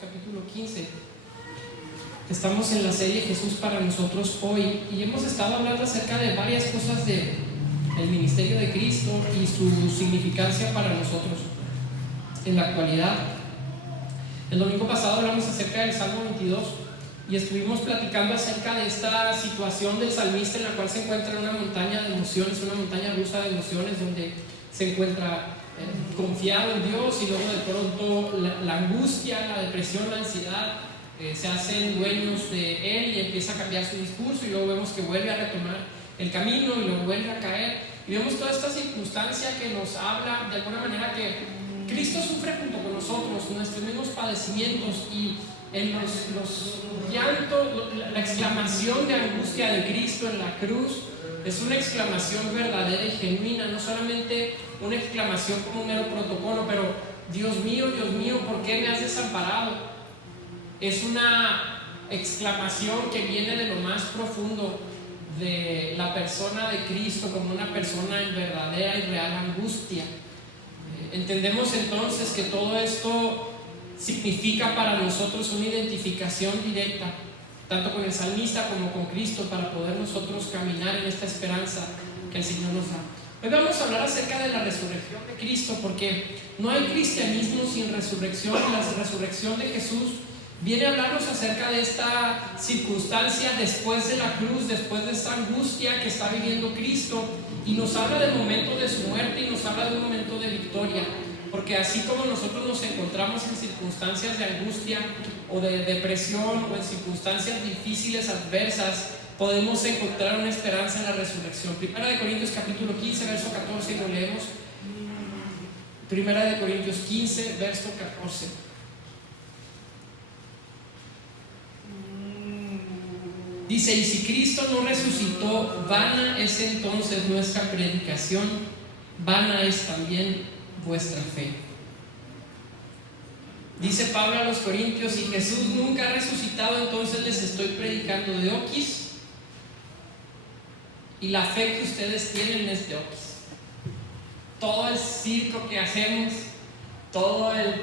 capítulo 15. Estamos en la serie Jesús para nosotros hoy y hemos estado hablando acerca de varias cosas del ministerio de Cristo y su significancia para nosotros en la actualidad. El domingo pasado hablamos acerca del Salmo 22 y estuvimos platicando acerca de esta situación del salmista en la cual se encuentra en una montaña de emociones, una montaña rusa de emociones donde se encuentra confiado en Dios y luego de pronto la angustia, la depresión, la ansiedad se hacen dueños de él y empieza a cambiar su discurso y luego vemos que vuelve a retomar el camino y luego vuelve a caer y vemos toda esta circunstancia que nos habla de alguna manera que Cristo sufre junto con nosotros nuestros mismos padecimientos y en los llantos, la exclamación de angustia de Cristo en la cruz es una exclamación verdadera y genuina, no solamente una exclamación como un mero protocolo, pero Dios mío, ¿por qué me has desamparado? Es una exclamación que viene de lo más profundo de la persona de Cristo como una persona en verdadera y real angustia. Entendemos entonces que todo esto significa para nosotros una identificación directa, tanto con el salmista como con Cristo, para poder nosotros caminar en esta esperanza que el Señor nos da. Hoy vamos a hablar acerca de la resurrección de Cristo, porque no hay cristianismo sin resurrección. La resurrección de Jesús viene a hablarnos acerca de esta circunstancia después de la cruz, después de esta angustia que está viviendo Cristo, y nos habla del momento de su muerte y nos habla de un momento de victoria. Porque así como nosotros nos encontramos en circunstancias de angustia o de depresión o en circunstancias difíciles, adversas, podemos encontrar una esperanza en la resurrección. Primera de Corintios capítulo 15, verso 14, y lo leemos. Primera de Corintios 15, verso 14. Dice: y si Cristo no resucitó, vana es entonces nuestra predicación, vana es también vuestra fe. Dice Pablo a los Corintios: si Jesús nunca ha resucitado, entonces les estoy predicando de oquis, y la fe que ustedes tienen es de oquis. Todo el circo que hacemos, todo el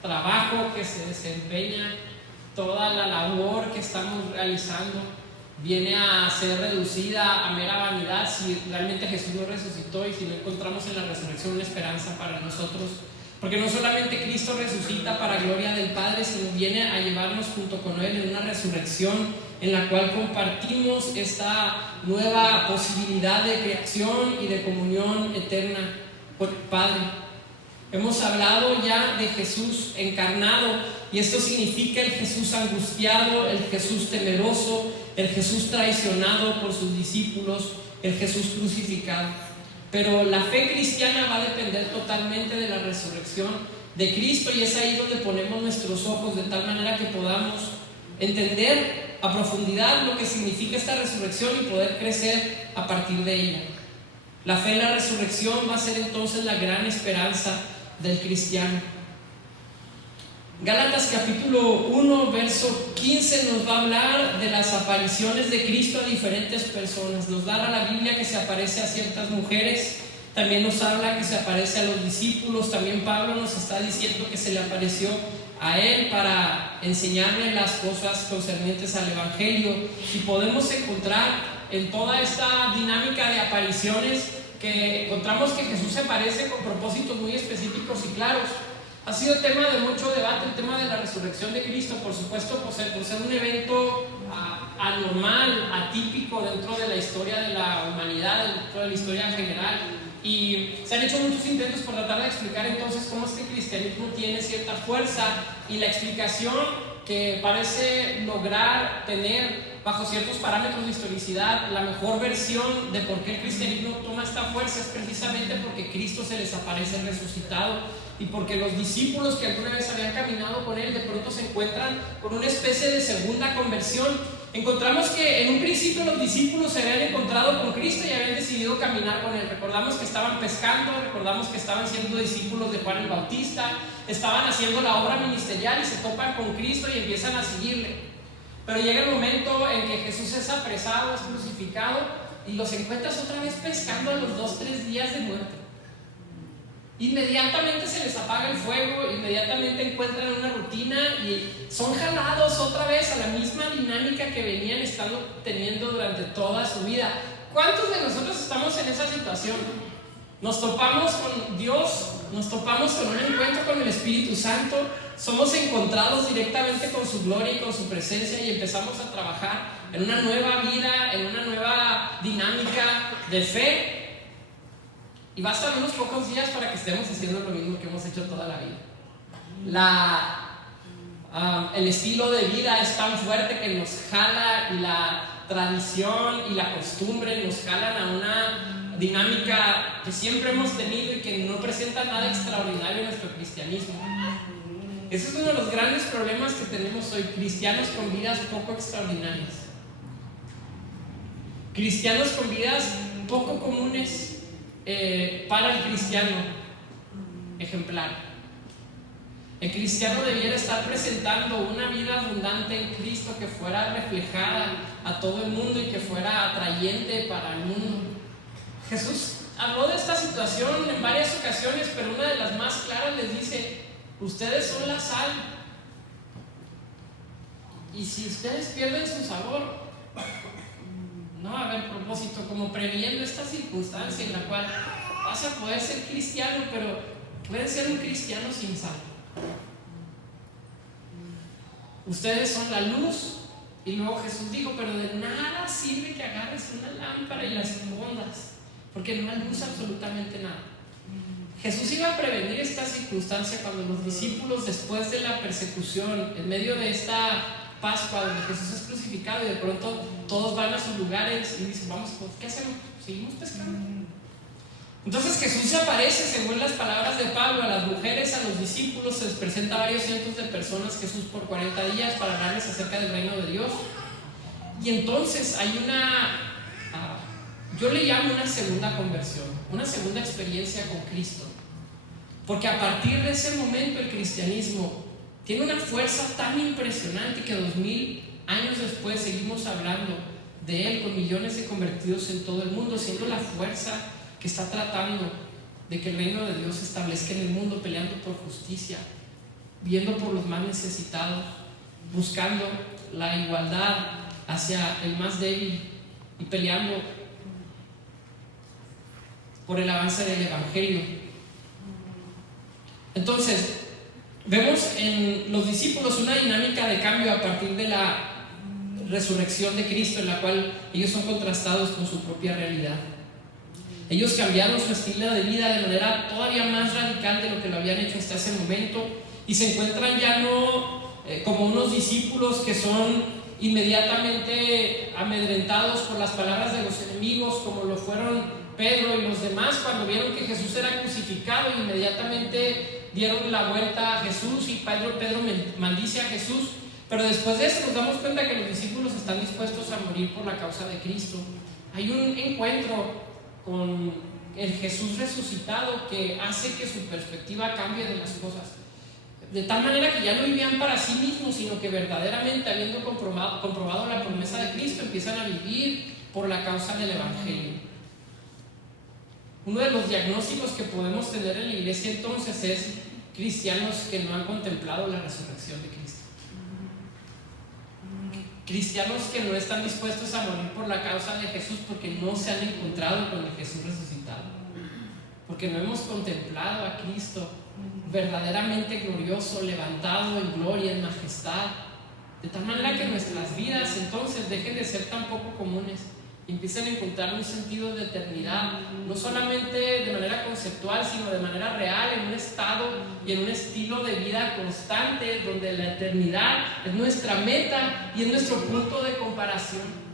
trabajo que se desempeña, toda la labor que estamos realizando viene a ser reducida a mera vanidad si realmente Jesús no resucitó y si no encontramos en la resurrección una esperanza para nosotros. Porque no solamente Cristo resucita para gloria del Padre, sino viene a llevarnos junto con Él en una resurrección en la cual compartimos esta nueva posibilidad de creación y de comunión eterna con el Padre. Hemos hablado ya de Jesús encarnado, y esto significa el Jesús angustiado, el Jesús temeroso, el Jesús traicionado por sus discípulos, el Jesús crucificado. Pero la fe cristiana va a depender totalmente de la resurrección de Cristo, y es ahí donde ponemos nuestros ojos de tal manera que podamos entender a profundidad lo que significa esta resurrección y poder crecer a partir de ella. La fe en la resurrección va a ser entonces la gran esperanza del cristiano. Gálatas capítulo 1 verso 15 nos va a hablar de las apariciones de Cristo a diferentes personas. Nos da la Biblia que se aparece a ciertas mujeres, también nos habla que se aparece a los discípulos, también Pablo nos está diciendo que se le apareció a él para enseñarle las cosas concernientes al Evangelio, y podemos encontrar en toda esta dinámica de apariciones que encontramos que Jesús se aparece con propósitos muy específicos y claros. Ha sido tema de mucho debate el tema de la resurrección de Cristo, por supuesto, por ser un evento anormal, atípico dentro de la historia de la humanidad, dentro de la historia en general. Y se han hecho muchos intentos por tratar de explicar entonces cómo este cristianismo tiene cierta fuerza, y la explicación que parece lograr tener bajo ciertos parámetros de historicidad la mejor versión de por qué el cristianismo toma esta fuerza es precisamente porque Cristo se les aparece resucitado, y porque los discípulos que alguna vez habían caminado con él de pronto se encuentran con una especie de segunda conversión. Encontramos que en un principio los discípulos se habían encontrado con Cristo y habían decidido caminar con él. Recordamos que estaban pescando, recordamos que estaban siendo discípulos de Juan el Bautista, estaban haciendo la obra ministerial y se topan con Cristo y empiezan a seguirle. Pero llega el momento en que Jesús es apresado, es crucificado, y los encuentras otra vez pescando a los 2-3 días de muerte. inmediatamente se les apaga el fuego, inmediatamente encuentran una rutina y son jalados otra vez a la misma dinámica que venían estando teniendo durante toda su vida. ¿Cuántos de nosotros estamos en esa situación? Nos topamos con Dios, nos topamos con un encuentro con el Espíritu Santo, somos encontrados directamente con su gloria y con su presencia y empezamos a trabajar en una nueva vida, en una nueva dinámica de fe. Y bastan unos pocos días para que estemos haciendo lo mismo que hemos hecho toda la vida. El estilo de vida es tan fuerte que nos jala, y la tradición y la costumbre nos jalan a una dinámica que siempre hemos tenido y que no presenta nada extraordinario en nuestro cristianismo. Ese es uno de los grandes problemas que tenemos hoy: cristianos con vidas poco extraordinarias, cristianos con vidas poco comunes para el cristiano ejemplar. El cristiano debiera estar presentando una vida abundante en Cristo que fuera reflejada a todo el mundo y que fuera atrayente para el mundo. Jesús habló de esta situación en varias ocasiones, pero una de las más claras les dice: ustedes son la sal, y si ustedes pierden su sabor, no va a haber propósito. Como previendo esta circunstancia en la cual vas a poder ser cristiano, pero puedes ser un cristiano sin sal. Ustedes son la luz. Y luego Jesús dijo: pero de nada sirve que agarres una lámpara y la escondas, porque no hay luz absolutamente nada. Jesús iba a prevenir esta circunstancia cuando los discípulos, después de la persecución, en medio de esta Pascua donde Jesús es crucificado y de pronto todos van a sus lugares y dicen: vamos, ¿qué hacemos? ¿Seguimos pescando? Entonces Jesús se aparece, según las palabras de Pablo, a las mujeres, a los discípulos, se les presenta a varios cientos de personas Jesús por 40 días para hablarles acerca del reino de Dios. Y entonces hay yo le llamo una segunda conversión, una segunda experiencia con Cristo, porque a partir de ese momento el cristianismo tiene una fuerza tan impresionante que 2000 años después seguimos hablando de él con millones de convertidos en todo el mundo, siendo la fuerza que está tratando de que el reino de Dios se establezca en el mundo, peleando por justicia, viendo por los más necesitados, buscando la igualdad hacia el más débil y peleando por el avance del Evangelio. Entonces, vemos en los discípulos una dinámica de cambio a partir de la resurrección de Cristo, en la cual ellos son contrastados con su propia realidad. Ellos cambiaron su estilo de vida de manera todavía más radical de lo que lo habían hecho hasta ese momento, y se encuentran ya no como unos discípulos que son inmediatamente amedrentados por las palabras de los enemigos, como lo fueron Pedro y los demás cuando vieron que Jesús era crucificado, y inmediatamente dieron la vuelta a Jesús, y Pedro maldice a Jesús. Pero después de eso nos damos cuenta que los discípulos están dispuestos a morir por la causa de Cristo. Hay un encuentro con el Jesús resucitado que hace que su perspectiva cambie de las cosas, de tal manera que ya no vivían para sí mismos, sino que verdaderamente, habiendo comprobado la promesa de Cristo, empiezan a vivir por la causa del Evangelio. Uno de los diagnósticos que podemos tener en la iglesia entonces es cristianos que no han contemplado la resurrección de Cristo, cristianos que no están dispuestos a morir por la causa de Jesús porque no se han encontrado con el Jesús resucitado, porque no hemos contemplado a Cristo verdaderamente glorioso, levantado en gloria, en majestad, de tal manera que nuestras vidas entonces dejen de ser tan poco comunes y empiecen a encontrar un sentido de eternidad, no solamente de manera conceptual, sino de manera real, en un estado y en un estilo de vida constante, donde la eternidad es nuestra meta y es nuestro punto de comparación.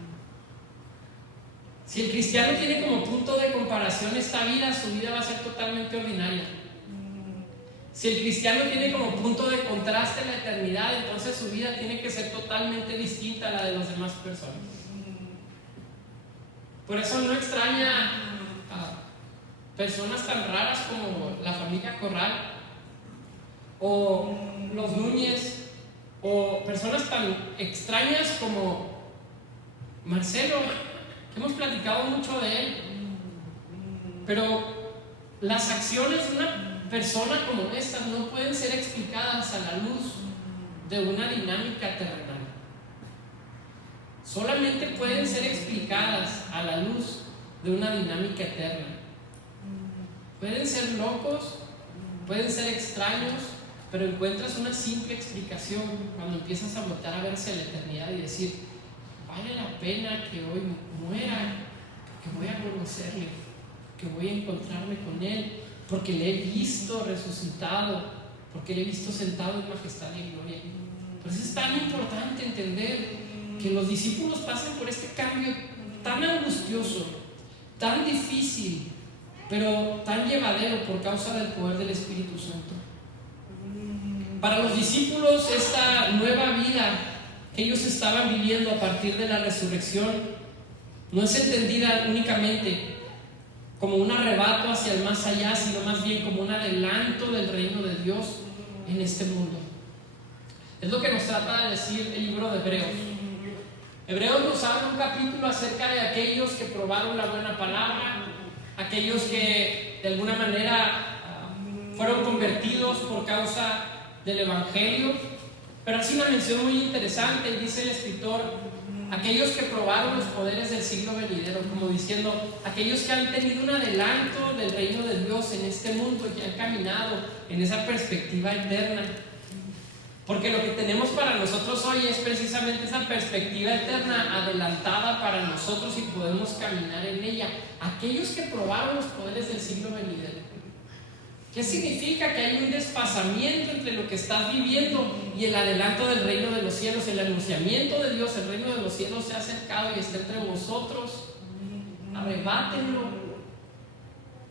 Si el cristiano tiene como punto de comparación esta vida, su vida va a ser totalmente ordinaria. Si el cristiano tiene como punto de contraste la eternidad, entonces su vida tiene que ser totalmente distinta a la de las demás personas. Por eso no extraña a personas tan raras como la familia Corral, o los Núñez, o personas tan extrañas como Marcelo, que hemos platicado mucho de él, pero las acciones de una personas como estas no pueden ser explicadas a la luz de una dinámica terrenal. Solamente pueden ser explicadas a la luz de una dinámica eterna. Pueden ser locos, pueden ser extraños, pero encuentras una simple explicación cuando empiezas a voltar a verse a la eternidad y decir: vale la pena que hoy muera, porque voy a conocerle, que voy a encontrarme con Él, porque le he visto resucitado, porque le he visto sentado en majestad y gloria. Por eso es tan importante entender que los discípulos pasan por este cambio tan angustioso, tan difícil, pero tan llevadero por causa del poder del Espíritu Santo. Para los discípulos, esta nueva vida que ellos estaban viviendo a partir de la resurrección no es entendida únicamente como un arrebato hacia el más allá, sino más bien como un adelanto del reino de Dios en este mundo. Es lo que nos trata de decir el libro de Hebreos. Hebreos nos habla un capítulo acerca de aquellos que probaron la buena palabra, aquellos que de alguna manera fueron convertidos por causa del Evangelio, pero hace una mención muy interesante y dice el escritor: aquellos que probaron los poderes del siglo venidero, como diciendo, aquellos que han tenido un adelanto del reino de Dios en este mundo y que han caminado en esa perspectiva eterna. Porque lo que tenemos para nosotros hoy es precisamente esa perspectiva eterna adelantada para nosotros y podemos caminar en ella. Aquellos que probaron los poderes del siglo venidero. ¿Qué significa? Que hay un desfasamiento entre lo que estás viviendo y el adelanto del reino de los cielos, el anunciamiento de Dios. El reino de los cielos se ha acercado y está entre vosotros. Arrebátenlo,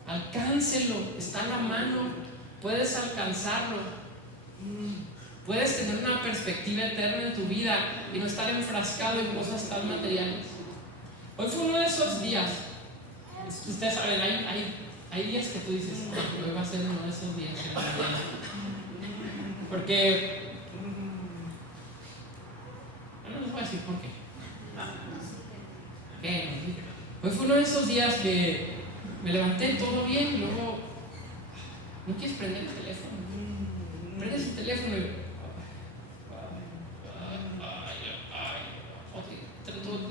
alcáncenlo, está a la mano, puedes alcanzarlo. Puedes tener una perspectiva eterna en tu vida y no estar enfrascado en cosas tan materiales. Hoy fue uno de esos días. Ustedes saben, hay días que tú dices: hoy va a ser uno de esos días. Porque no les voy a decir por qué. Hoy fue uno de esos días que me levanté todo bien y luego no quieres prender el teléfono. Prendes el teléfono y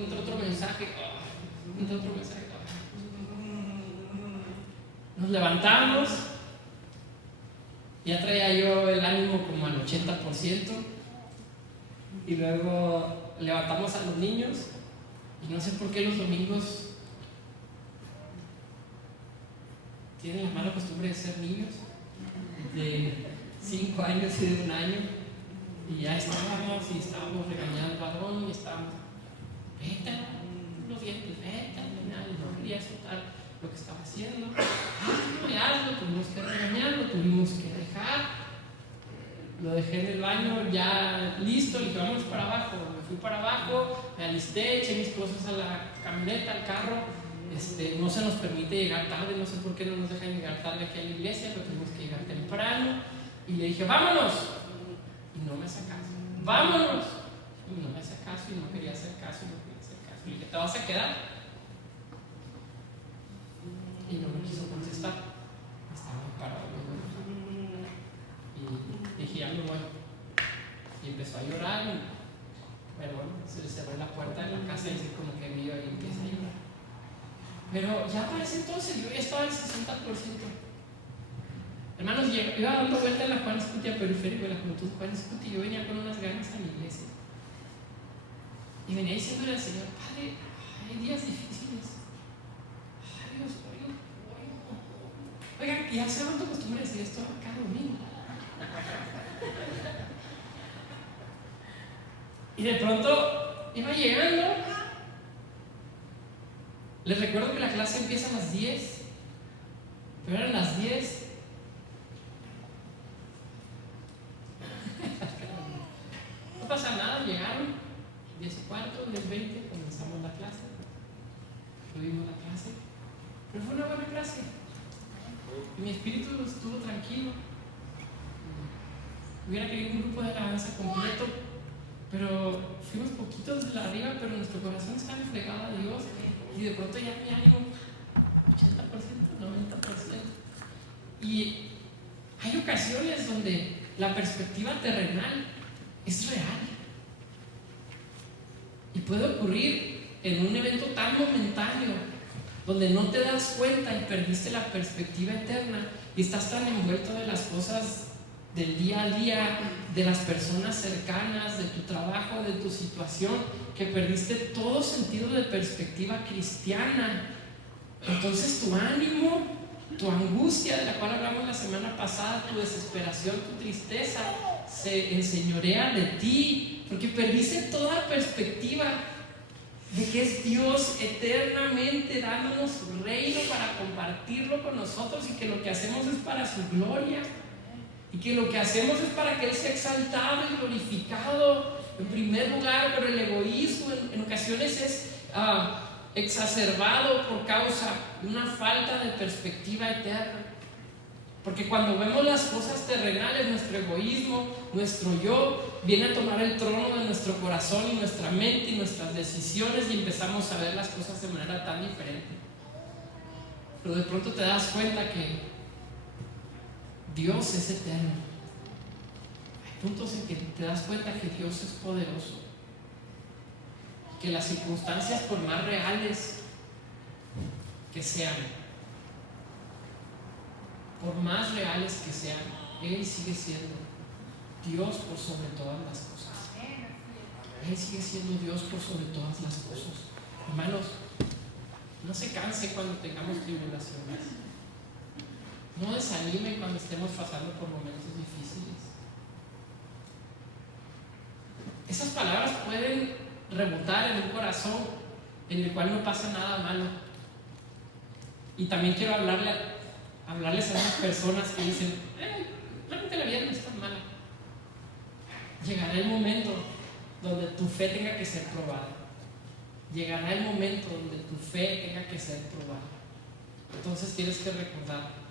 entra otro mensaje. Nos levantamos, ya traía yo el ánimo como al 80%, y luego levantamos a los niños, y no sé por qué los domingos tienen la mala costumbre de ser niños de 5 años y de 1 año, y ya estábamos regañando al varón y estábamos: vete los dientes, vete, no quería soltar lo que estaba haciendo, hazlo, tuvimos que regañarlo, tuvimos que dejar. Lo dejé en el baño ya listo, le dije: vámonos para abajo. Me fui para abajo, me alisté, eché mis cosas a la camioneta, al carro. No se nos permite llegar tarde, no sé por qué no nos dejan llegar tarde aquí a la iglesia, pero tuvimos que llegar temprano. Y le dije: vámonos. Y no me hace caso. Vámonos. Y no me hace caso, y no quería hacer caso, y le dije: ¿te vas a quedar? Y no me quiso contestar. Estaba parado. Y dije: ya me voy. Y empezó a llorar. Pero bueno, se le cerró la puerta de la casa y dice como que vio y empieza a llorar. Pero ya para ese entonces yo ya estaba al 60%. Hermanos, iba dando vuelta en la Juan Escuti a periférico de la juventud Juan Escuti. Yo venía con unas ganas a la iglesia. Y venía diciéndole al Señor: Padre, hay días difíciles. Ay, Dios, oigan, ya se vuelto costumbre decir esto cada domingo. Y de pronto iba llegando. Les recuerdo que la clase empieza a las 10, pero eran las 10. No pasa nada, llegaron 10:15, 10:20, comenzamos la clase. Tuvimos la clase, pero fue una buena clase. Y mi espíritu estuvo tranquilo. Hubiera querido un grupo de alabanza completo, pero fuimos poquitos de arriba, pero nuestro corazón estaba entregado a Dios. Y de pronto ya mi ánimo 80%, 90%. Y ocasiones donde la perspectiva terrenal es real. Y puede ocurrir en un evento tan momentáneo, donde no te das cuenta y perdiste la perspectiva eterna y estás tan envuelto de las cosas del día a día, de las personas cercanas, de tu trabajo, de tu situación, que perdiste todo sentido de perspectiva cristiana. Entonces tu ánimo, tu angustia, de la cual hablamos la semana pasada, tu desesperación, tu tristeza, se enseñorea de ti, porque perdiste toda perspectiva de que es Dios eternamente dándonos su reino para compartirlo con nosotros, y que lo que hacemos es para su gloria, y que lo que hacemos es para que Él sea exaltado y glorificado en primer lugar. Pero el egoísmo en ocasiones es exacerbado por causa de una falta de perspectiva eterna. Porque cuando vemos las cosas terrenales, nuestro egoísmo, nuestro yo, viene a tomar el trono de nuestro corazón y nuestra mente y nuestras decisiones, y empezamos a ver las cosas de manera tan diferente. Pero de pronto te das cuenta que Dios es eterno. Hay puntos en que te das cuenta que Dios es poderoso, que las circunstancias, por más reales que sean, por más reales que sean, Él sigue siendo Dios por sobre todas las cosas. Él sigue siendo Dios por sobre todas las cosas. Hermanos, no se canse cuando tengamos tribulaciones. No desanime cuando estemos pasando por momentos difíciles. Esas palabras pueden rebotar en un corazón en el cual no pasa nada malo. Y también quiero hablarles a esas personas que dicen: realmente la vida no es tan mala. Llegará el momento donde tu fe tenga que ser probada. Llegará el momento donde tu fe tenga que ser probada. Entonces tienes que recordar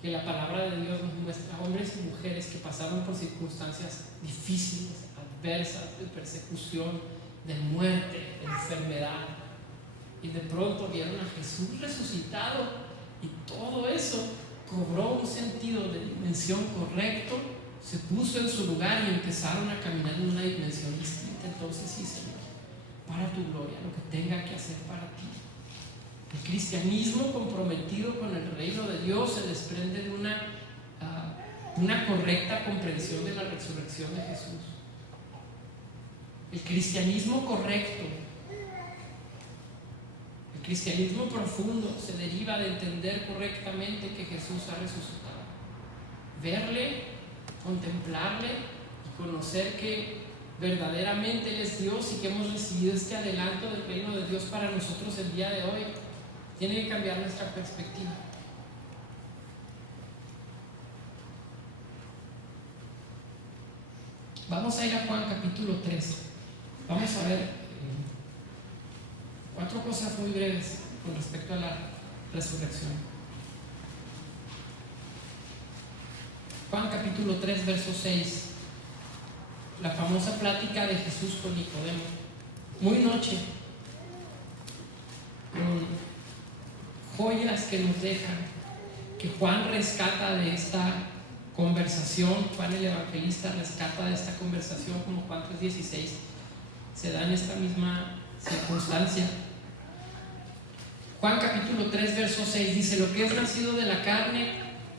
que la palabra de Dios nos muestra a hombres y mujeres que pasaron por circunstancias difíciles, adversas, de persecución, de muerte, de enfermedad, y de pronto vieron a Jesús resucitado, y todo eso cobró un sentido de dimensión correcto, se puso en su lugar y empezaron a caminar en una dimensión distinta. Entonces sí, Señor, para tu gloria, lo que tenga que hacer para ti. El cristianismo comprometido con el reino de Dios se desprende de una correcta comprensión de la resurrección de Jesús. El cristianismo correcto, el cristianismo profundo, se deriva de entender correctamente que Jesús ha resucitado. Verle, contemplarle y conocer que verdaderamente Él es Dios y que hemos recibido este adelanto del reino de Dios para nosotros el día de hoy, tiene que cambiar nuestra perspectiva. Vamos a ir a Juan capítulo 3. Vamos a ver 4 cosas muy breves con respecto a la resurrección. Juan capítulo 3, verso 6. La famosa plática de Jesús con Nicodemo. Muy noche, con joyas que nos dejan, que Juan rescata de esta conversación. Juan el Evangelista rescata de esta conversación, como Juan 3:16 se da en esta misma circunstancia. Juan capítulo 3, verso 6 dice: lo que es nacido de la carne,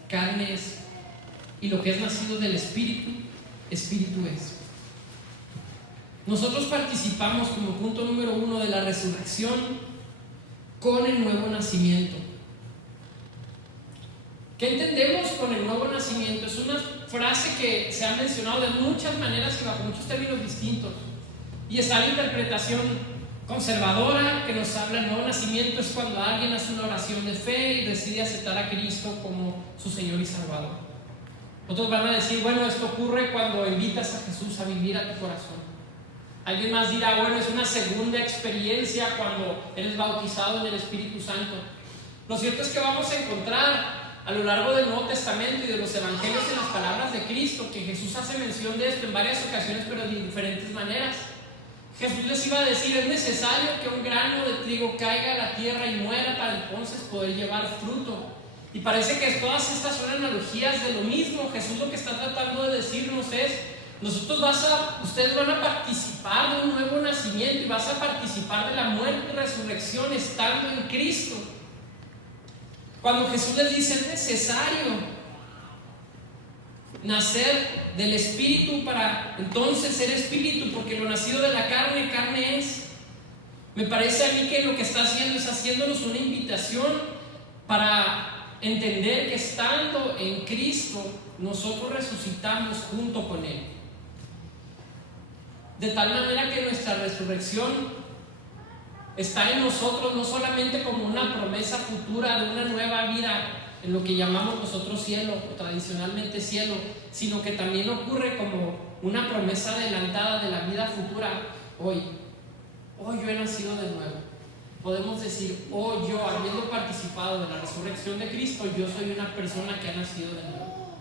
carne es, y lo que es nacido del Espíritu, Espíritu es. Nosotros participamos, como punto número 1, de la resurrección con el nuevo nacimiento. ¿Qué entendemos con el nuevo nacimiento? Es una frase que se ha mencionado de muchas maneras y bajo muchos términos distintos, y está la interpretación conservadora que nos habla del nuevo nacimiento. Es cuando alguien hace una oración de fe y decide aceptar a Cristo como su Señor y Salvador. Otros van a decir: bueno, esto ocurre cuando invitas a Jesús a vivir a tu corazón. Alguien más dirá: bueno, es una segunda experiencia cuando eres bautizado en el Espíritu Santo. Lo cierto es que vamos a encontrar a lo largo del Nuevo Testamento y de los Evangelios, en las palabras de Cristo, que Jesús hace mención de esto en varias ocasiones, pero de diferentes maneras. Jesús les iba a decir: es necesario que un grano de trigo caiga a la tierra y muera para entonces poder llevar fruto. Y parece que todas estas son analogías de lo mismo. Jesús lo que está tratando de decirnos es: ustedes van a participar de un nuevo nacimiento y vas a participar de la muerte y resurrección estando en Cristo. Cuando Jesús les dice: es necesario nacer del Espíritu para entonces ser Espíritu, porque lo nacido de la carne, carne es. Me parece a mí que lo que está haciendo es haciéndonos una invitación para entender que estando en Cristo nosotros resucitamos junto con Él, de tal manera que nuestra resurrección está en nosotros no solamente como una promesa futura de una nueva vida en lo que llamamos nosotros cielo o tradicionalmente cielo, sino que también ocurre como una promesa adelantada de la vida futura hoy. Hoy yo he nacido de nuevo. Podemos decir: hoy yo, habiendo participado de la resurrección de Cristo, yo soy una persona que ha nacido de nuevo.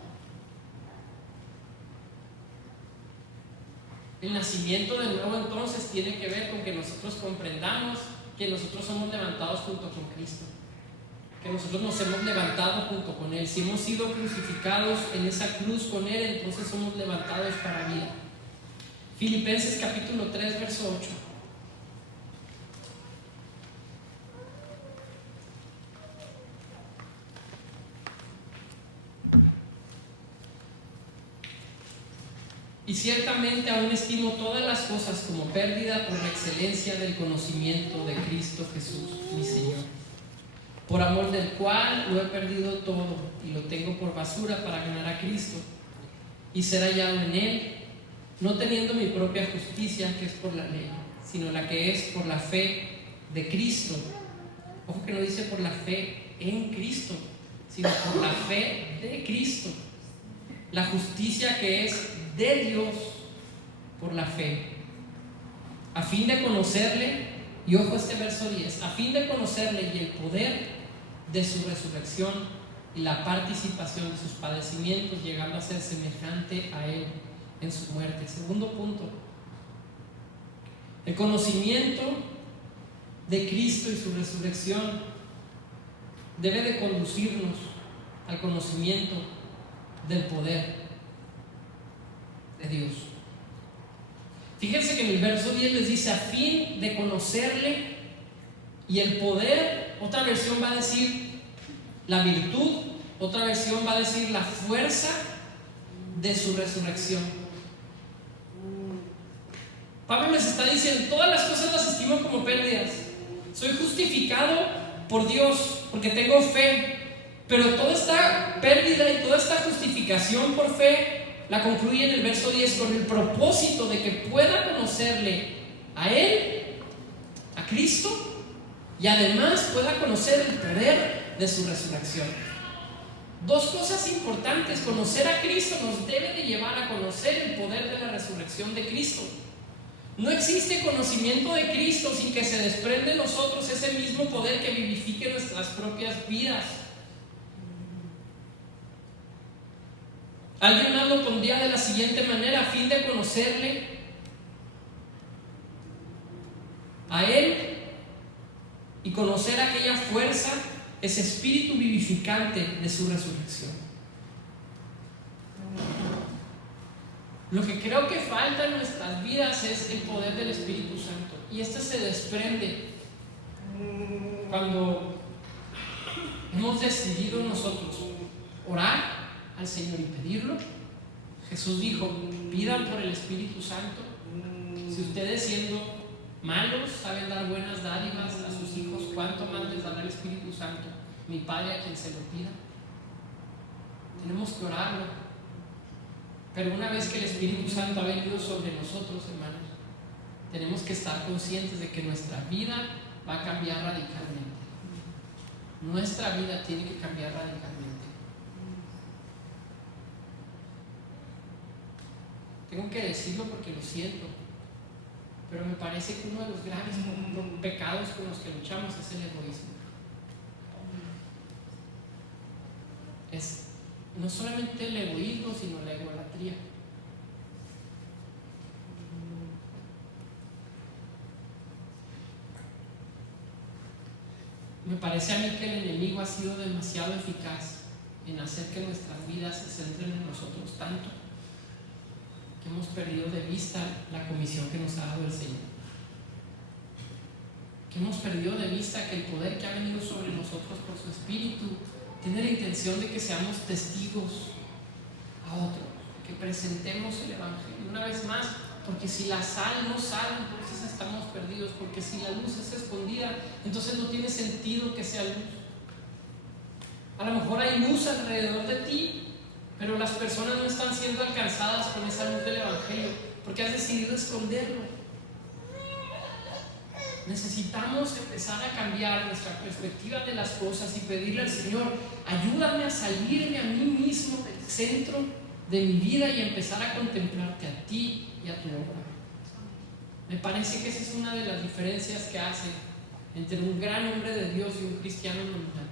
El nacimiento de nuevo entonces tiene que ver con que nosotros comprendamos que nosotros somos levantados junto con Cristo, que nosotros nos hemos levantado junto con Él. Si hemos sido crucificados en esa cruz con Él, entonces somos levantados para vida. Filipenses capítulo 3, verso 8. Y ciertamente aún estimo todas las cosas como pérdida por la excelencia del conocimiento de Cristo Jesús, mi Señor, por amor del cual lo he perdido todo y lo tengo por basura para ganar a Cristo y ser hallado en Él, no teniendo mi propia justicia, que es por la ley, sino la que es por la fe de Cristo. Ojo que no dice por la fe en Cristo, sino por la fe de Cristo. La justicia que es de Dios por la fe, a fin de conocerle, y ojo este verso 10, a fin de conocerle y el poder de su resurrección y la participación de sus padecimientos, llegando a ser semejante a Él en su muerte. Segundo punto, el conocimiento de Cristo y su resurrección debe de conducirnos al conocimiento del poder de Dios. Fíjense que en el verso 10 les dice: a fin de conocerle y el poder. Otra versión va a decir la virtud, otra versión va a decir la fuerza de su resurrección. Pablo les está diciendo: todas las cosas las estimo como pérdidas. Soy justificado por Dios porque tengo fe, pero toda esta pérdida y toda esta justificación por fe la concluye en el verso 10 con el propósito de que pueda conocerle a Él, a Cristo, y además pueda conocer el poder de su resurrección. Dos cosas importantes: conocer a Cristo nos debe de llevar a conocer el poder de la resurrección de Cristo. No existe conocimiento de Cristo sin que se desprende de nosotros ese mismo poder que vivifique nuestras propias vidas. Alguien más lo pondría de la siguiente manera: a fin de conocerle a Él y conocer aquella fuerza, ese espíritu vivificante de su resurrección. Lo que creo que falta en nuestras vidas es el poder del Espíritu Santo, y este se desprende cuando hemos decidido nosotros orar al Señor y pedirlo. Jesús dijo: pidan por el Espíritu Santo. Si ustedes, siendo malos, saben dar buenas dádivas a sus hijos, ¿cuánto más les dará el Espíritu Santo mi Padre a quien se lo pida? Tenemos que orarlo. Pero una vez que el Espíritu Santo ha venido sobre nosotros, hermanos, tenemos que estar conscientes de que nuestra vida va a cambiar radicalmente. Nuestra vida tiene que cambiar radicalmente. Tengo que decirlo porque lo siento, pero me parece que uno de los graves pecados con los que luchamos es el egoísmo. Es no solamente el egoísmo, sino la egolatría. Me parece a mí que el enemigo ha sido demasiado eficaz en hacer que nuestras vidas se centren en nosotros tanto que hemos perdido de vista la comisión que nos ha dado el Señor, que hemos perdido de vista que el poder que ha venido sobre nosotros por su Espíritu tiene la intención de que seamos testigos a otros, que presentemos el Evangelio una vez más, porque si la sal no sale, entonces estamos perdidos, porque si la luz es escondida, entonces no tiene sentido que sea luz. A lo mejor hay luz alrededor de ti, pero las personas no están siendo alcanzadas con esa luz del Evangelio, porque has decidido esconderlo. Necesitamos empezar a cambiar nuestra perspectiva de las cosas y pedirle al Señor: ayúdame a salirme a mí mismo del centro de mi vida y empezar a contemplarte a ti y a tu obra. Me parece que esa es una de las diferencias que hace entre un gran hombre de Dios y un cristiano nominal.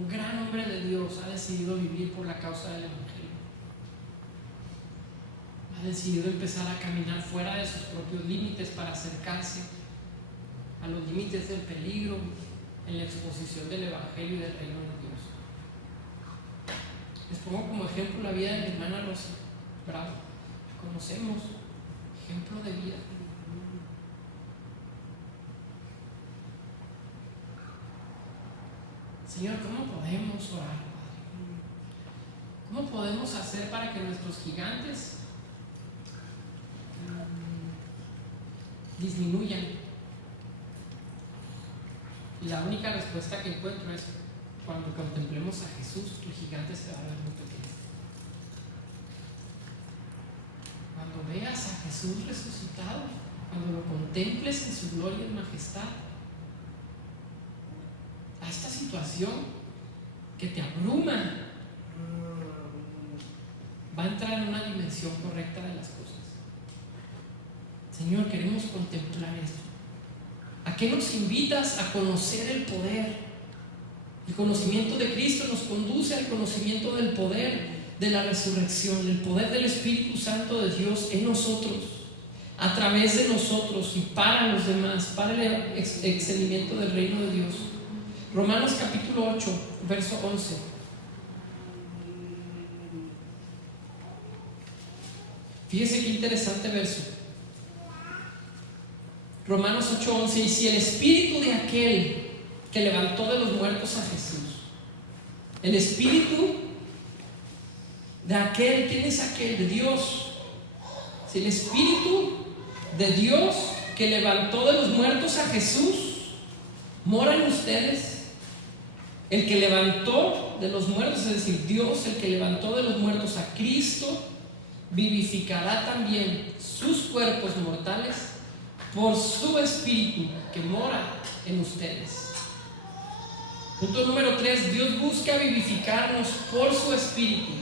Un gran hombre de Dios ha decidido vivir por la causa del Evangelio. Ha decidido empezar a caminar fuera de sus propios límites para acercarse a los límites del peligro en la exposición del Evangelio y del reino de Dios. Les pongo como ejemplo la vida de mi hermana Rosa Bravo. Conocemos, ejemplo de vida. Señor, ¿cómo podemos orar, Padre? ¿Cómo podemos hacer para que nuestros gigantes disminuyan? Y la única respuesta que encuentro es: cuando contemplemos a Jesús, tu gigante se va a ver muy pequeño. Cuando veas a Jesús resucitado, cuando lo contemples en su gloria y majestad, a esta situación que te abruma va a entrar en una dimensión correcta de las cosas. Señor, queremos contemplar esto. ¿A qué nos invitas? A conocer el poder. El conocimiento de Cristo nos conduce al conocimiento del poder de la resurrección, el poder del Espíritu Santo de Dios en nosotros, a través de nosotros y para los demás, para el extendimiento del reino de Dios. Romanos capítulo 8, verso 11. Fíjese qué interesante verso. Romanos 8:11. Y si el espíritu de aquel que levantó de los muertos a Jesús, el espíritu de aquel, ¿quién es aquel? De Dios. Si el espíritu de Dios que levantó de los muertos a Jesús mora en ustedes, el que levantó de los muertos, es decir, Dios, el que levantó de los muertos a Cristo, vivificará también sus cuerpos mortales por su Espíritu que mora en ustedes. Punto número 3. Dios busca vivificarnos por su Espíritu.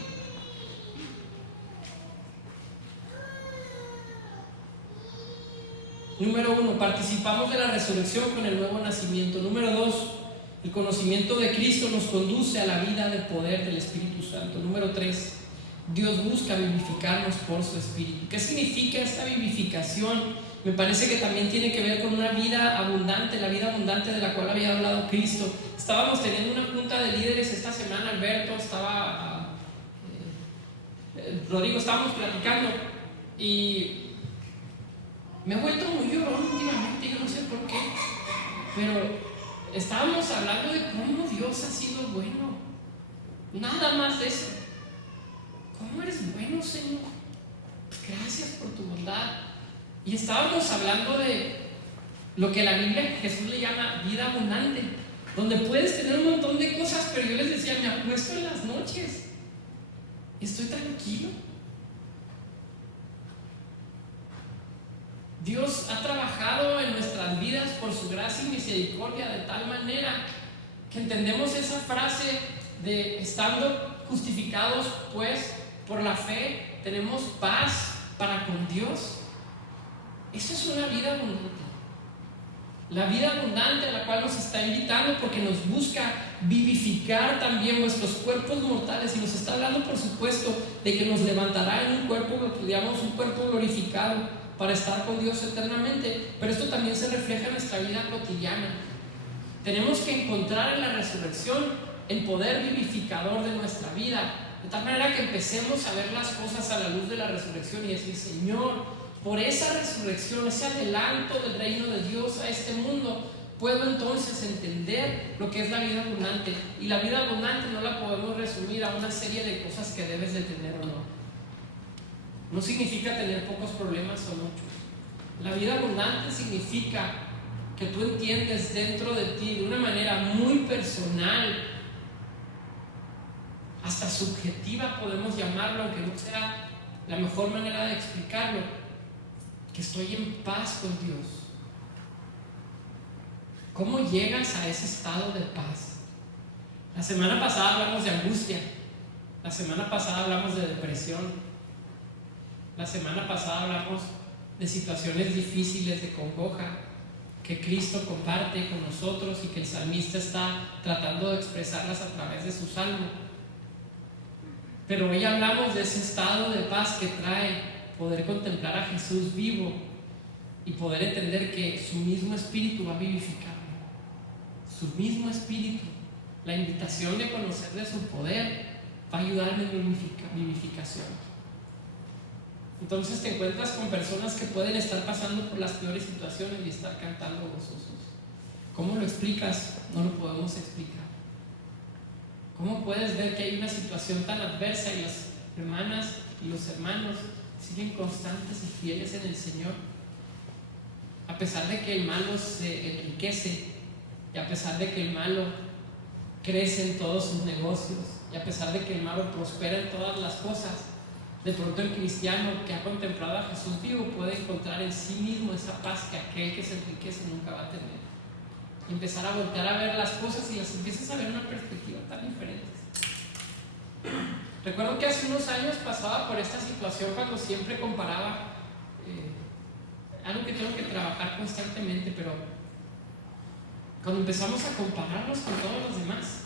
Número 1. Participamos de la resurrección con el nuevo nacimiento. Número 2. El conocimiento de Cristo nos conduce a la vida de poder del Espíritu Santo. Número 3. Dios busca vivificarnos por su Espíritu. ¿Qué significa esta vivificación? Me parece que también tiene que ver con una vida abundante, la vida abundante de la cual había hablado Cristo. Estábamos teniendo una junta de líderes esta semana, Alberto, Rodrigo, estábamos platicando y me he vuelto muy llorón últimamente, yo no sé por qué, pero estábamos hablando de cómo Dios ha sido bueno, nada más de eso. ¿Cómo eres bueno, Señor? Gracias por tu bondad. Y estábamos hablando de lo que la Biblia, Jesús le llama vida abundante, donde puedes tener un montón de cosas, pero yo les decía, me acuesto en las noches, estoy tranquilo. Dios ha trabajado en nuestras vidas por su gracia y misericordia de tal manera que entendemos esa frase de estando justificados pues por la fe tenemos paz para con Dios. Eso es una vida abundante. La vida abundante a la cual nos está invitando, porque nos busca vivificar también nuestros cuerpos mortales, y nos está hablando, por supuesto, de que nos levantará en un cuerpo digamos, un cuerpo glorificado para estar con Dios eternamente, pero esto también se refleja en nuestra vida cotidiana. Tenemos que encontrar en la resurrección el poder vivificador de nuestra vida, de tal manera que empecemos a ver las cosas a la luz de la resurrección y decir: Señor, por esa resurrección, ese adelanto del reino de Dios a este mundo, puedo entonces entender lo que es la vida abundante. Y la vida abundante no la podemos resumir a una serie de cosas que debes de tener o no. No significa tener pocos problemas o muchos. La vida abundante significa que tú entiendes dentro de ti, de una manera muy personal, hasta subjetiva podemos llamarlo, aunque no sea la mejor manera de explicarlo, que estoy en paz con Dios. ¿Cómo llegas a ese estado de paz? La semana pasada hablamos de angustia, la semana pasada hablamos de depresión, la semana pasada hablamos de situaciones difíciles de congoja que Cristo comparte con nosotros y que el salmista está tratando de expresarlas a través de su salmo. Pero hoy hablamos de ese estado de paz que trae poder contemplar a Jesús vivo y poder entender que su mismo espíritu va a vivificarme. Su mismo espíritu, la invitación de conocer de su poder, va a ayudarme en mi vivificación. Entonces te encuentras con personas que pueden estar pasando por las peores situaciones y estar cantando gozosos. ¿Cómo lo explicas? No lo podemos explicar. ¿Cómo puedes ver que hay una situación tan adversa y las hermanas y los hermanos siguen constantes y fieles en el Señor? A pesar de que el malo se enriquece, y a pesar de que el malo crece en todos sus negocios, y a pesar de que el malo prospera en todas las cosas, de pronto el cristiano que ha contemplado a Jesús vivo puede encontrar en sí mismo esa paz que aquel que se enriquece nunca va a tener. Y empezar a voltear a ver las cosas y las empiezas a ver en una perspectiva tan diferente. Recuerdo que hace unos años pasaba por esta situación cuando siempre comparaba, algo que tengo que trabajar constantemente, pero cuando empezamos a compararnos con todos los demás,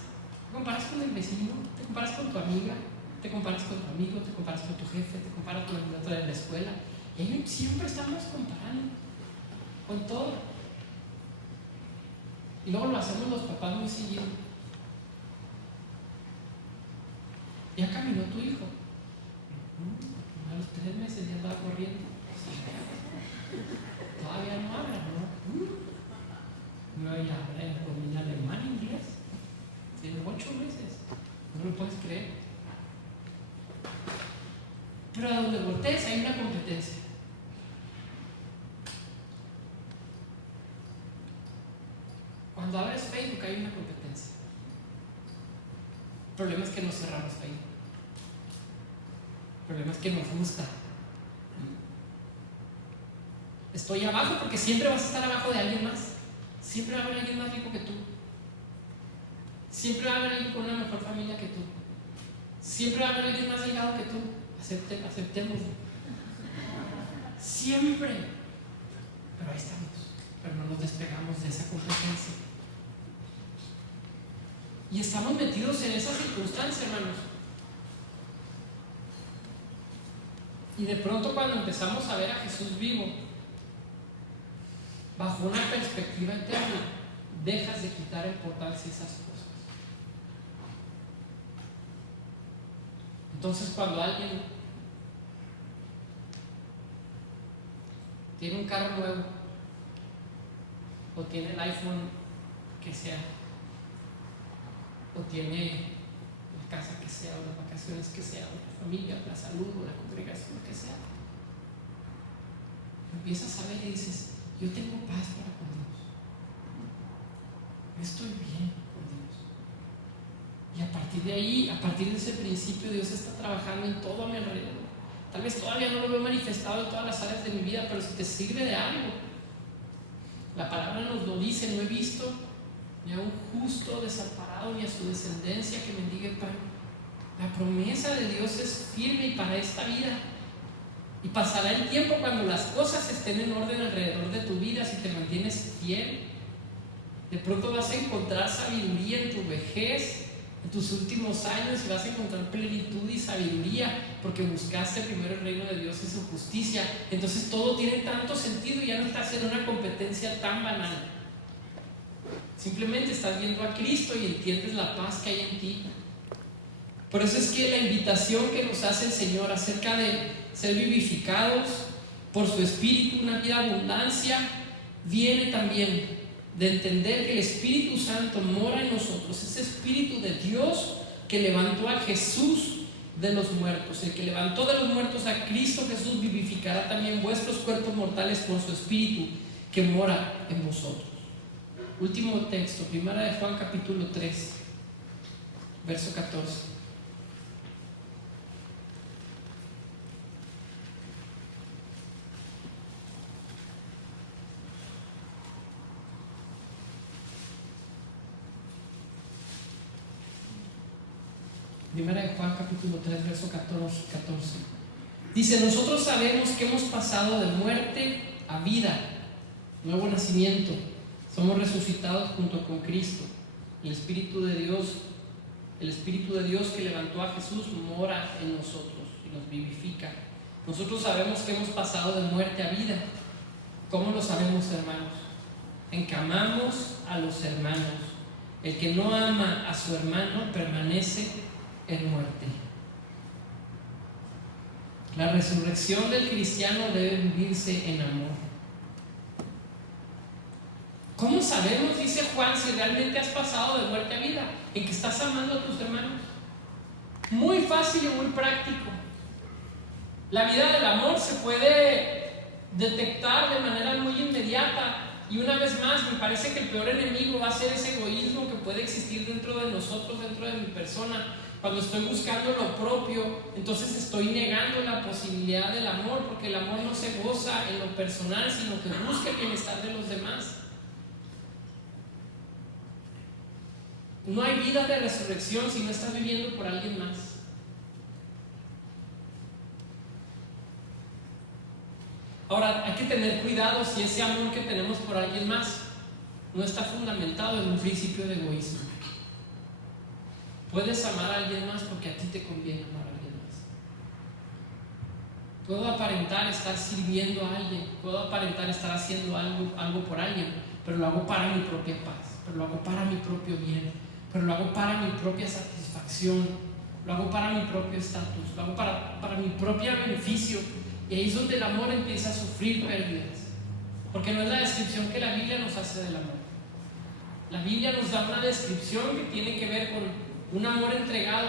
te comparas con el vecino, te comparas con tu amiga, te comparas con tu amigo, te comparas con tu jefe, te comparas con el otro de la escuela, y ahí siempre estamos comparando con todo. Y luego lo hacemos los papás muy seguido. Ya caminó tu hijo. A los 3 meses ya andaba corriendo. Todavía no habla, ¿no? No, ya habla con alemán, inglés. Tiene 8 meses. No lo puedes creer. Pero a donde voltees hay una competencia. Cuando abres Facebook hay una competencia. El problema es que no cerramos Facebook. El problema es que nos gusta. Estoy abajo porque siempre vas a estar abajo de alguien más. Siempre va a haber alguien más rico que tú. Siempre va a haber alguien con una mejor familia que tú. Siempre va a haber alguien más delgado que tú. Aceptémoslo. Siempre. Pero ahí estamos. Pero no nos despegamos de esa competencia. Y estamos metidos en esa circunstancia, hermanos. Y de pronto cuando empezamos a ver a Jesús vivo, bajo una perspectiva eterna, dejas de quitar importancia a esas cosas. Entonces cuando alguien tiene un carro nuevo o tiene el iPhone que sea o tiene la casa que sea o las vacaciones que sea o la familia o la salud o la congregación que sea, empiezas a ver y dices: yo tengo paz para con Dios, yo estoy bien con Dios. Y a partir de ahí, a partir de ese principio, Dios está trabajando en todo a mi alrededor. Tal vez todavía no lo veo manifestado en todas las áreas de mi vida, pero si te sirve de algo, la palabra nos lo dice: no he visto ni a un justo desamparado ni a su descendencia que mendigue pan. La promesa de Dios es firme y para esta vida. Y pasará el tiempo cuando las cosas estén en orden alrededor de tu vida, si te mantienes fiel. De pronto vas a encontrar sabiduría en tu vejez en tus últimos años y vas a encontrar plenitud y sabiduría porque buscaste primero el reino de Dios y su justicia. Entonces todo tiene tanto sentido y ya no estás en una competencia tan banal. Simplemente estás viendo a Cristo y entiendes la paz que hay en ti. Por eso es que la invitación que nos hace el Señor acerca de ser vivificados por su Espíritu, una vida de abundancia, viene también de entender que el Espíritu Santo mora en nosotros, ese Espíritu de Dios que levantó a Jesús de los muertos. El que levantó de los muertos a Cristo Jesús vivificará también vuestros cuerpos mortales por su Espíritu que mora en vosotros. Último texto, Primera de Juan capítulo 3, verso 14. Primera de Juan capítulo 3, verso 14. Dice: nosotros sabemos que hemos pasado de muerte a vida, nuevo nacimiento. Somos resucitados junto con Cristo. El Espíritu de Dios que levantó a Jesús mora en nosotros y nos vivifica. Nosotros sabemos que hemos pasado de muerte a vida. ¿Cómo lo sabemos, hermanos? En que amamos a los hermanos. El que no ama a su hermano permanece en muerte. La resurrección del cristiano debe vivirse en amor. ¿Cómo sabemos, dice Juan, si realmente has pasado de muerte a vida? En que estás amando a tus hermanos. Muy fácil y muy práctico. La vida del amor se puede detectar de manera muy inmediata. Y una vez más, me parece que el peor enemigo va a ser ese egoísmo que puede existir dentro de nosotros, dentro de mi persona. Cuando estoy buscando lo propio, entonces estoy negando la posibilidad del amor, porque el amor no se goza en lo personal, sino que busca el bienestar de los demás. No hay vida de resurrección si no estás viviendo por alguien más. Ahora, hay que tener cuidado si ese amor que tenemos por alguien más no está fundamentado en un principio de egoísmo. Puedes amar a alguien más porque a ti te conviene amar a alguien más. Puedo aparentar estar sirviendo a alguien, puedo aparentar estar haciendo algo por alguien, pero lo hago para mi propia paz, pero lo hago para mi propio bien, pero lo hago para mi propia satisfacción, lo hago para mi propio estatus, lo hago para mi propio beneficio. Y ahí es donde el amor empieza a sufrir pérdidas, porque no es la descripción que la Biblia nos hace del amor. La Biblia nos da una descripción que tiene que ver con un amor entregado,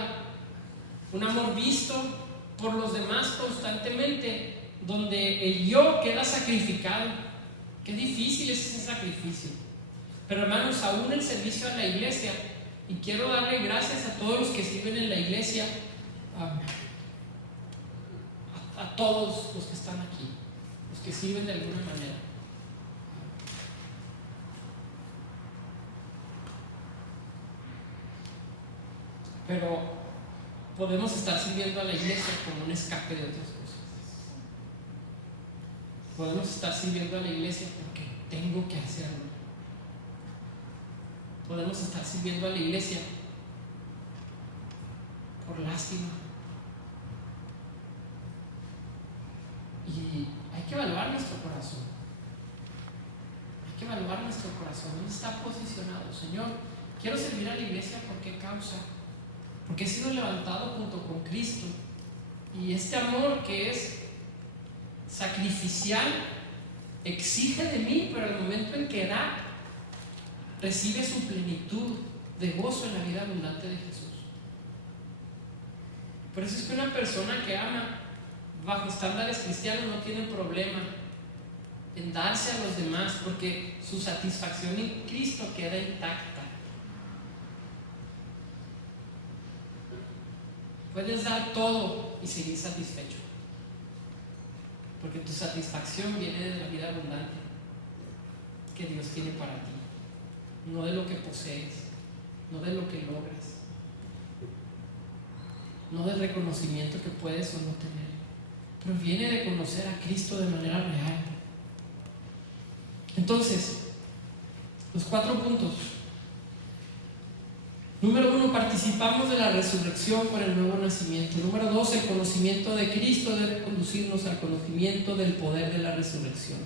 un amor visto por los demás constantemente, donde el yo queda sacrificado. Qué difícil es ese sacrificio. Pero hermanos, aún el servicio a la iglesia, y quiero darle gracias a todos los que sirven en la iglesia, a todos los que están aquí, los que sirven de alguna manera. Pero podemos estar sirviendo a la iglesia como un escape de otras cosas. Podemos estar sirviendo a la iglesia porque tengo que hacerlo. Podemos estar sirviendo a la iglesia por lástima. Y hay que evaluar nuestro corazón. Hay que evaluar nuestro corazón. ¿Dónde está posicionado? Señor, quiero servir a la iglesia. ¿Por qué causa? Porque he sido levantado junto con Cristo. Y este amor que es sacrificial exige de mí, pero el momento en que da, recibe su plenitud de gozo en la vida abundante de Jesús. Por eso es que una persona que ama bajo estándares cristianos no tiene problema en darse a los demás, porque su satisfacción en Cristo queda intacta. Puedes dar todo y seguir satisfecho, porque tu satisfacción viene de la vida abundante que Dios tiene para ti, no de lo que posees, no de lo que logras, no del reconocimiento que puedes o no tener, pero viene de conocer a Cristo de manera real. Entonces, los 4 puntos. Número 1, participamos de la resurrección por el nuevo nacimiento. Número 2, el conocimiento de Cristo debe conducirnos al conocimiento del poder de la resurrección.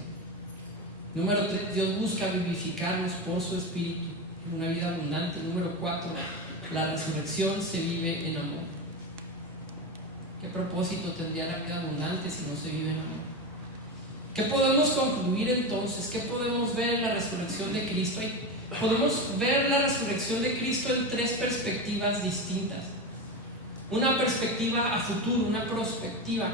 Número 3, Dios busca vivificarnos por su Espíritu en una vida abundante. Número 4, la resurrección se vive en amor. ¿Qué propósito tendría la vida abundante si no se vive en amor? ¿Qué podemos concluir entonces? ¿Qué podemos ver en la resurrección de Cristo? Podemos ver la resurrección de Cristo en 3 perspectivas distintas. Una perspectiva a futuro, una prospectiva.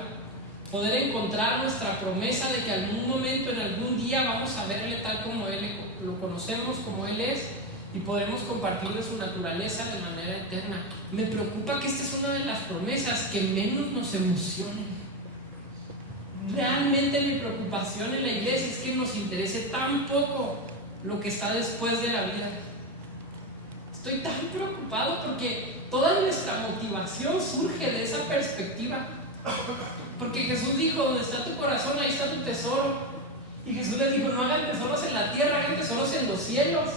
Poder encontrar nuestra promesa de que algún momento, en algún día, vamos a verle tal como Él lo conocemos, como Él es, y podremos compartir de su naturaleza de manera eterna. Me preocupa que esta es una de las promesas que menos nos emocionen. Realmente mi preocupación en la iglesia es que nos interese tan poco lo que está después de la vida. Estoy tan preocupado porque toda nuestra motivación surge de esa perspectiva. Porque Jesús dijo: donde está tu corazón, ahí está tu tesoro. Y Jesús les dijo: no hagan tesoros en la tierra, hagan tesoros en los cielos.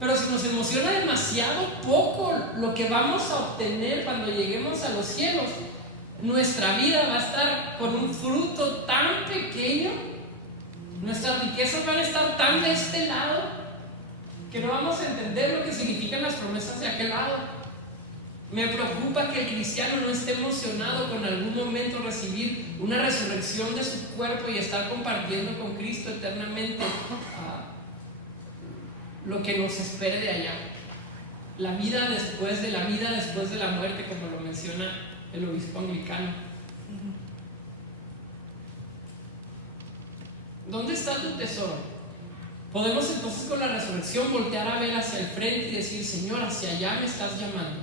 Pero si nos emociona demasiado poco lo que vamos a obtener cuando lleguemos a los cielos, nuestra vida va a estar con un fruto tan pequeño, nuestras riquezas van a estar tan de este lado, que no vamos a entender lo que significan las promesas de aquel lado. Me preocupa que el cristiano no esté emocionado con algún momento recibir una resurrección de su cuerpo y estar compartiendo con Cristo eternamente lo que nos espere de allá. La vida después de la muerte, como lo menciona el obispo anglicano. ¿Dónde está tu tesoro? Podemos entonces con la resurrección voltear a ver hacia el frente y decir: Señor, hacia allá me estás llamando.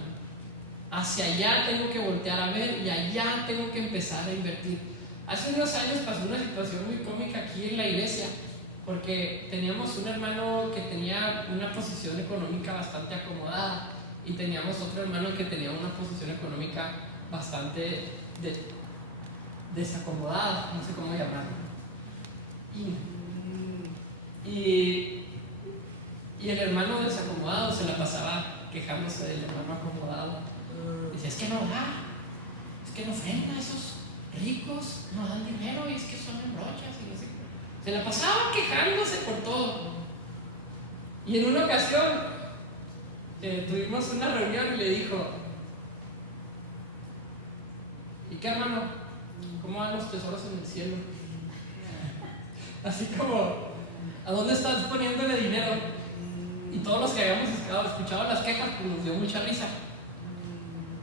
Hacia allá tengo que voltear a ver y allá tengo que empezar a invertir. Hace unos años pasó una situación muy cómica aquí en la iglesia, porque teníamos un hermano que tenía una posición económica bastante acomodada y teníamos otro hermano que tenía una posición económica bastante desacomodada, no sé cómo llamarlo. Y el hermano desacomodado se la pasaba quejándose del hermano acomodado. Decía: es que no da, es que no ofrenda, esos ricos no dan dinero y es que son embrochas y no sé qué. Se la pasaba quejándose por todo. Y en una ocasión tuvimos una reunión y le dijo: ¿y qué, hermano? ¿Cómo van los tesoros en el cielo? Así como: ¿a dónde estás poniéndole dinero? Y todos los que habíamos escuchado las quejas, pues nos dio mucha risa.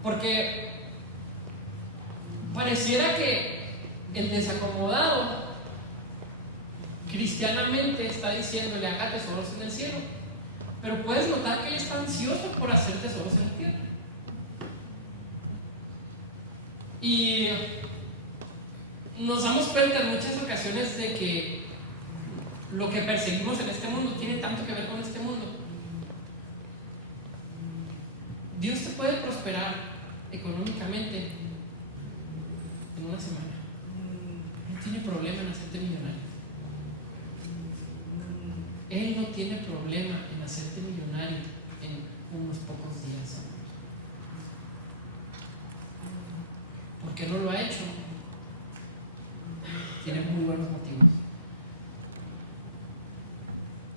Porque pareciera que el desacomodado cristianamente está diciéndole: haga tesoros en el cielo. Pero puedes notar que él está ansioso por hacer tesoros en la tierra. Y nos damos cuenta en muchas ocasiones de que lo que perseguimos en este mundo tiene tanto que ver con este mundo. Dios te puede prosperar económicamente en una semana. No tiene problema en hacerte millonario. Él no tiene problema en hacerte millonario en unos pocos días. ¿Por qué no lo ha hecho? Tiene muy buenos motivos.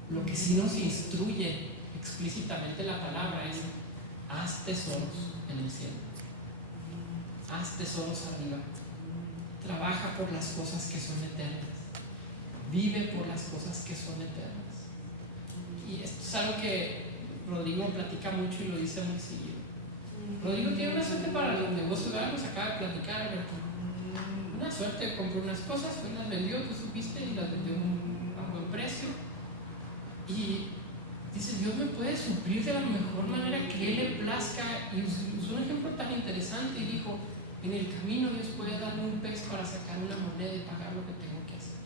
Lo que sí nos instruye explícitamente la palabra es: haz tesoros en el cielo, haz tesoros arriba, trabaja por las cosas que son eternas, vive por las cosas que son eternas. Y esto es algo que Rodrigo platica mucho y lo dice muy seguido. Rodrigo tiene una suerte para los negocios, ¿verdad? Nos acaba de platicar, una suerte, compró unas cosas, las vendió, tú supiste, y las vendió a buen precio. Y dice: Dios me puede suplir de la mejor manera que Él le plazca. Y usó un ejemplo tan interesante y dijo: en el camino Dios puede darme un pez para sacar una moneda y pagar lo que tengo que hacer.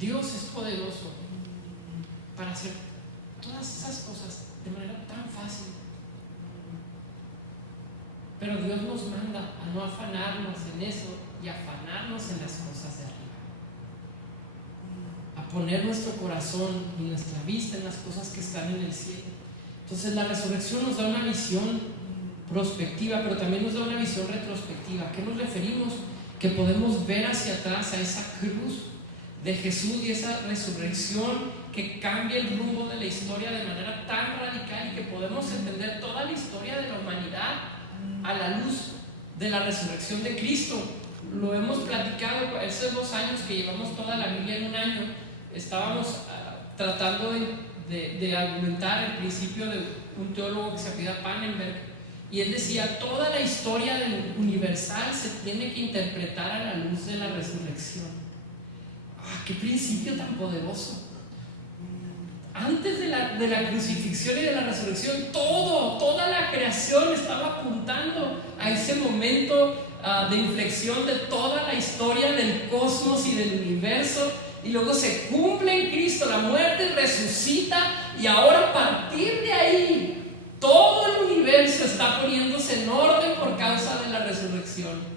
Dios es poderoso para hacer todas esas cosas de manera tan fácil. Pero Dios nos manda a no afanarnos en eso y afanarnos en las cosas de arriba. A poner nuestro corazón y nuestra vista en las cosas que están en el cielo. Entonces la resurrección nos da una visión prospectiva, pero también nos da una visión retrospectiva. ¿A qué nos referimos? Que podemos ver hacia atrás a esa cruz de Jesús y esa resurrección que cambia el rumbo de la historia de manera tan radical, y que podemos entender toda la historia de la humanidad a la luz de la resurrección de Cristo. Lo hemos platicado hace 2 años que llevamos toda la Biblia en un año. Estábamos tratando de argumentar el principio de un teólogo que se apellida Pannenberg, y él decía: toda la historia del universal se tiene que interpretar a la luz de la resurrección. ¡Qué principio tan poderoso! Antes de la crucifixión y de la resurrección, toda la creación estaba apuntando a ese momento de inflexión de toda la historia del cosmos y del universo. Y luego se cumple en Cristo la muerte, resucita, y ahora a partir de ahí todo el universo está poniéndose en orden por causa de la resurrección.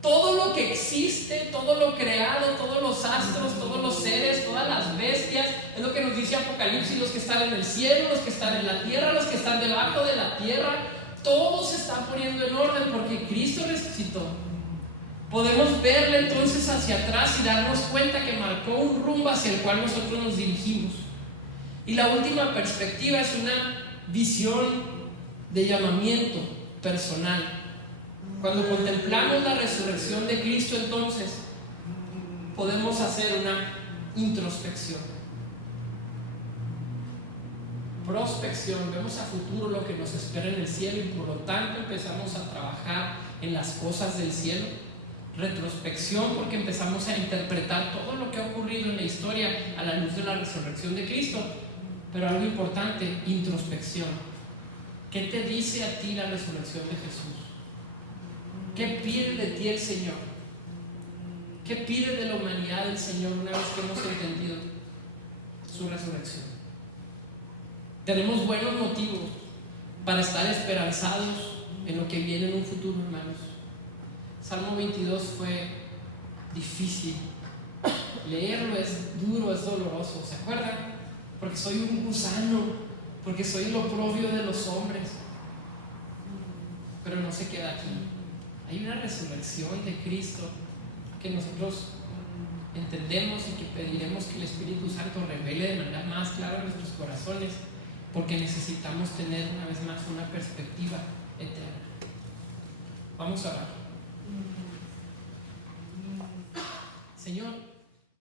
Todo lo que existe, todo lo creado, todos los astros, todos los seres, todas las bestias, es lo que nos dice Apocalipsis: los que están en el cielo, los que están en la tierra, los que están debajo de la tierra, todos se están poniendo en orden porque Cristo resucitó. Podemos verle entonces hacia atrás y darnos cuenta que marcó un rumbo hacia el cual nosotros nos dirigimos. Y la última perspectiva es una visión de llamamiento personal. Cuando contemplamos la resurrección de Cristo, entonces podemos hacer una introspección, prospección, vemos a futuro lo que nos espera en el cielo, y por lo tanto empezamos a trabajar en las cosas del cielo. Retrospección, porque empezamos a interpretar todo lo que ha ocurrido en la historia a la luz de la resurrección de Cristo. Pero algo importante: introspección. ¿Qué te dice a ti la resurrección de Jesús? ¿Qué pide de ti el Señor? ¿Qué pide de la humanidad el Señor una vez que hemos entendido su resurrección? Tenemos buenos motivos para estar esperanzados en lo que viene en un futuro, hermanos. Salmo 22 fue difícil. Leerlo es duro, es doloroso. ¿Se acuerdan? Porque soy un gusano, porque soy el oprobio de los hombres. Pero no se queda aquí. Hay una resurrección de Cristo que nosotros entendemos y que pediremos que el Espíritu Santo revele de manera más clara en nuestros corazones, porque necesitamos tener una vez más una perspectiva eterna. Vamos a orar. Señor,